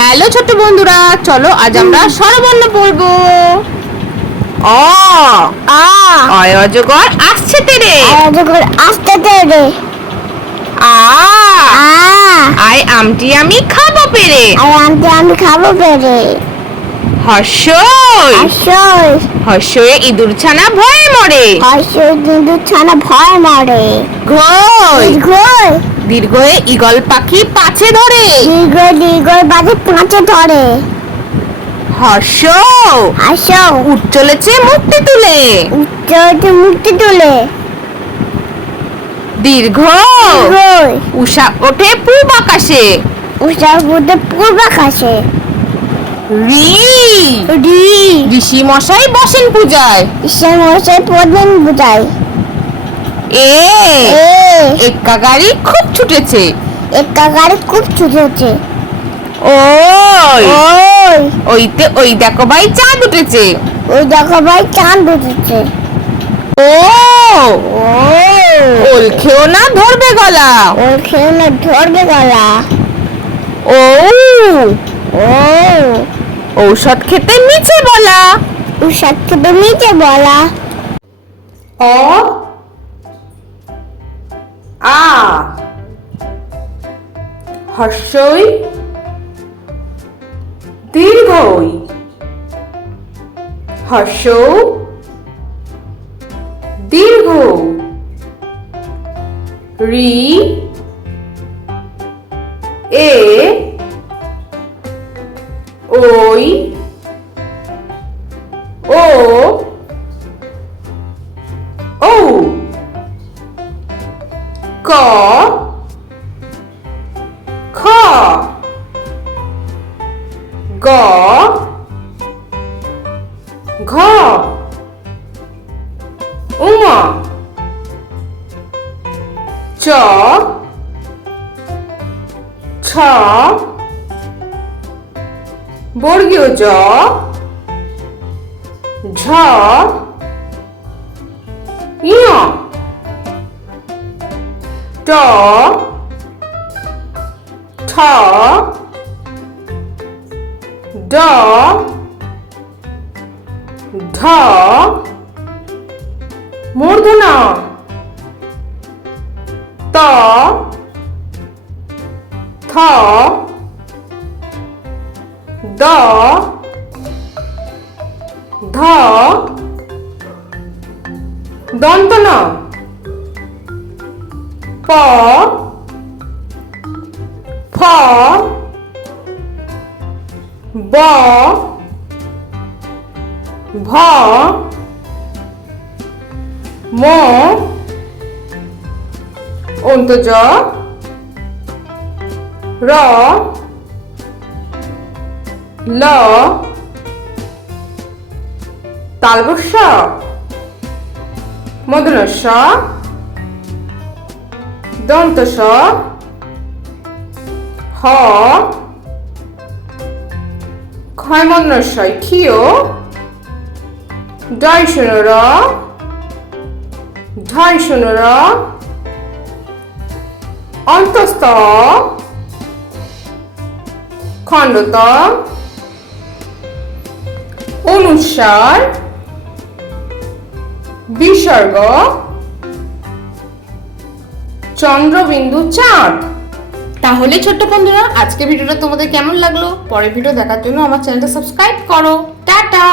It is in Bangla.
হ্যালো ছোট বন্ধুরা, চলো আজ আমরা স্বরবর্ণ পড়বো। অ আ অয় অজগর আসছে তেরে। অজগর আসতে তেরে। আ আ আয় আমটি আমি খাবো পেরে। আমি খাবো পেরে। হর্ষই আসই হর্ষয়ে ইঁদুর ছানা ভয়ে মরে। আসই কিন্তু ছানা ভয় মরে। ঘই দীর্ঘই দীর্ঘয়ে ঈগল পাখি পাছে ধরে। দীর্ঘই বাজে পাঁচে ধরে। হর্ষ আসো উঠ চলেছে মুক্তি তুলে। উচ্চ মুক্তি তুলে। দীর্ঘ দীর্ঘই উষা ওঠে পূব আকাশে। উষার মধ্যে পূর্ব আকাশে। রি রি ঋষি মশাই বসেন পূজায়। ঈশ্বর মশাই পদ্মেন বুঝায়। এ এ এক্কা গাড়ি খুব ছুটেছে। একটা গাড়ি খুব ছুটেছে। ওই ওই ওইতে ওই দেখো ভাই চাঁদ উঠেছে। ওই দেখো ভাই চাঁদ উঠেছে। ও ও ওল খেও না ধরবে গলা। ওর খেয়ে ধরবে গলা। ও ও ঔষধ খেতে নিচে বলা। উষার থেকে নিচে বলা। অ আ হর্ষই দীর্ঘই হর্ষ দীর্ঘ রি এ ওই ও ও ক খ গ ঘ উম চ ছ বর্গীয় জ ঝ ইয় ট ঠ ড ঢ মূর্ধন্য ত থ দ ধ দন্ত ন প ফ ব ভ ম অন্তজ র ল তালবস্য মূর্ধন্য দন্ত স হ ক্ষয় মূর্ধন্য ক্ষিয় ডয় শূন্য র ঢয় শূন্য র অন্তস্থ খণ্ডত অনুস্বার বিসর্গ চন্দ্রবিন্দু চাঁদ। তাহলে ছোট্ট বন্ধুরা, আজকে ভিডিওটা তোমাদের কেমন লাগলো? পরের ভিডিও দেখার জন্য আমার চ্যানেলটা সাবস্ক্রাইব করো। টাটা।